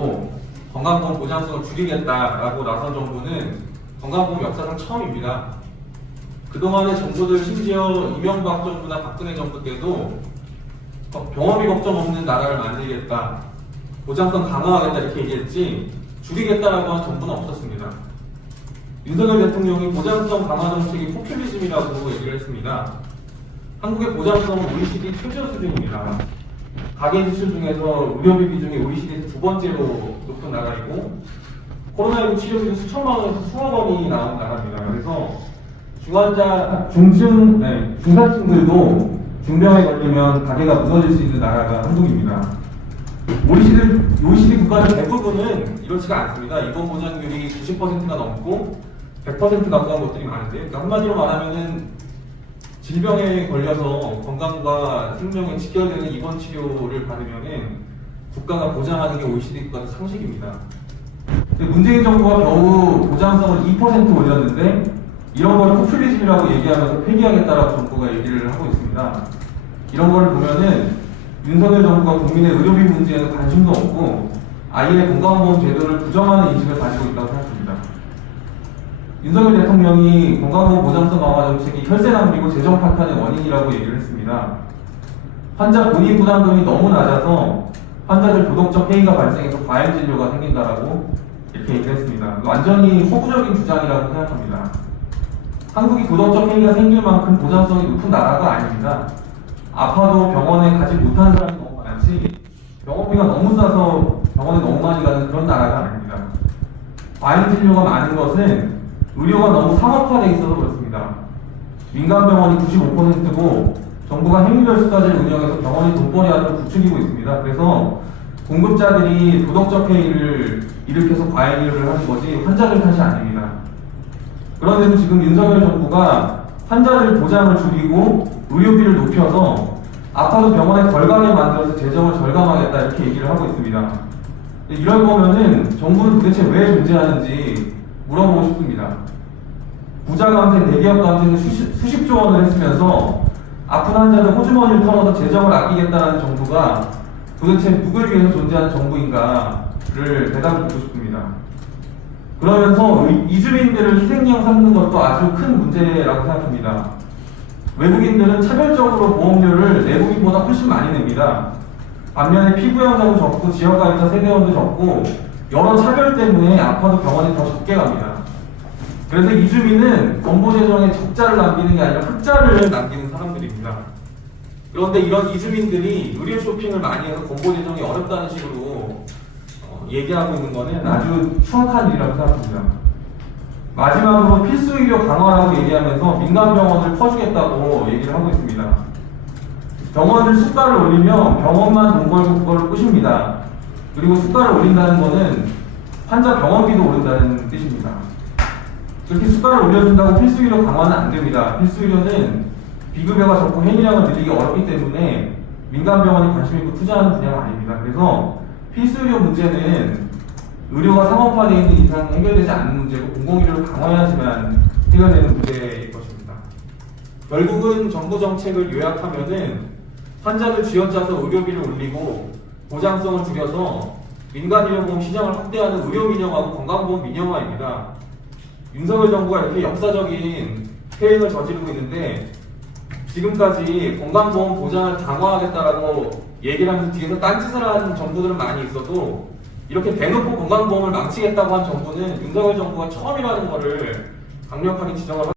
하더라도 건강보험 보장성을 줄이겠다라고 나선 정부는 건강보험 역사상 처음입니다. 그동안의 정부들, 심지어 이명박 정부나 박근혜 정부 때도 병원비 걱정 없는 나라를 만들겠다, 보장성 강화하겠다 이렇게 얘기했지 줄이겠다라고 한 정부는 없었습니다. 윤석열 대통령이 보장성 강화 정책이 포퓰리즘이라고 얘기를 했습니다. 한국의 보장성은 OECD 최저 수준입니다. 가계 지출 중에서 의료비 비중이 OECD에서 두 번째로 높은 나라이고, 코로나19 치료비도 수천만 원에서 수억 원이 나온 나라입니다. 그래서 중산층들도 중병에 걸리면 가게가 무너질 수 있는 나라가 한국입니다. OECD 국가들 대부분은 이렇지가 않습니다. 입원 보장률이 90%가 넘고 100% 가까운 것들이 많은데, 그러니까 한마디로 말하면은 질병에 걸려서 건강과 생명에 직결되는 입원 치료를 받으면은 국가가 보장하는 게 OECD 국가의 상식입니다. 문재인 정부가 겨우 보장성을 2% 올렸는데 이런 걸 포퓰리즘이라고 얘기하면서 폐기하겠다라고 정부가 얘기를 하고 있습니다. 이런 걸 보면은 윤석열 정부가 국민의 의료비 문제에는 관심도 없고 아이의 건강보험 제도를 부정하는 인식을 가지고 있다고 생각합니다. 윤석열 대통령이 건강보험 보장성 강화 정책이 혈세 낭비고 재정 파탄의 원인이라고 얘기를 했습니다. 환자 본인 부담금이 너무 낮아서 환자들 도덕적 해이가 발생해서 과잉 진료가 생긴다라고 이렇게 얘기를 했습니다. 완전히 허구적인 주장이라고 생각합니다. 한국이 도덕적 해이가 생길 만큼 보장성이 높은 나라가 아닙니다. 아파도 병원에 가지 못하는 사람이 너무 많지 병원비가 너무 싸서 병원에 너무 많이 가는 그런 나라가 아닙니다. 과잉 진료가 많은 것은 의료가 너무 상업화되어 있어서 그렇습니다. 민간병원이 95%고 정부가 행위별 수가제를 운영해서 병원이 돈벌이하도록 부추기고 있습니다. 그래서 공급자들이 도덕적 해이를 일으켜서 과잉을 하는 거지 환자들 탓이 아닙니다. 그런데도 지금 윤석열 정부가 환자들 보장을 줄이고 의료비를 높여서 아파도 병원에 덜 가게 만들어서 재정을 절감하겠다 이렇게 얘기를 하고 있습니다. 이럴 거면은 정부는 도대체 왜 존재하는지 물어보고 싶습니다. 부자 감세, 대기업 감세는 수십조 원을 했으면서 아픈 환자들 호주머니를 털어서 재정을 아끼겠다는 정부가 도대체 누굴 위해서 존재하는 정부인가를 대답을 듣고 싶습니다. 그러면서 이주민들을 희생양 삼는 것도 아주 큰 문제라고 생각합니다. 외국인들은 차별적으로 보험료를 내국인보다 훨씬 많이 냅니다. 반면에 피부양자도 적고 지역가입자 세대원도 적고 여러 차별 때문에 아파도 병원에 더 적게 갑니다. 그래서 이주민은 건보 재정에 적자를 남기는 게 아니라 흑자를 남기는 사람들입니다. 그런데 이런 이주민들이 의료 쇼핑을 많이 해서 건보 재정이 어렵다는 식으로 얘기하고 있는 것은 아주 추악한 일이라고 생각합니다. 마지막으로 필수 의료 강화라고 얘기하면서 민간 병원을 퍼주겠다고 얘기를 하고 있습니다. 병원을 수가를 올리면 병원만 돈 벌고 그거를 꾸십니다. 그리고 수가를 올린다는 것은 환자 병원비도 오른다는 뜻입니다. 그렇게 수가를 올려준다고 필수 의료 강화는 안 됩니다. 필수 의료는 비급여가 적고 행위량을 늘리기 어렵기 때문에 민간 병원이 관심 있고 투자하는 분야가 아닙니다. 그래서 필수 의료 문제는 의료가 상업화되어 있는 이상 해결되지 않는 문제고 공공의료를 강화해야지만 해결되는 문제일 것입니다. 결국은 정부 정책을 요약하면은 환자들 쥐어짜서 의료비를 올리고 보장성을 줄여서 민간의료보험 시장을 확대하는 의료민영화고 건강보험 민영화입니다. 윤석열 정부가 이렇게 역사적인 폐행을 저지르고 있는데 지금까지 건강보험 보장을 강화하겠다라고 얘기를 하면서 뒤에서 딴짓을 하는 정부들은 많이 있어도 이렇게 대놓고 건강보험을 망치겠다고 한 정부는 윤석열 정부가 처음이라는 것을 강력하게 지적을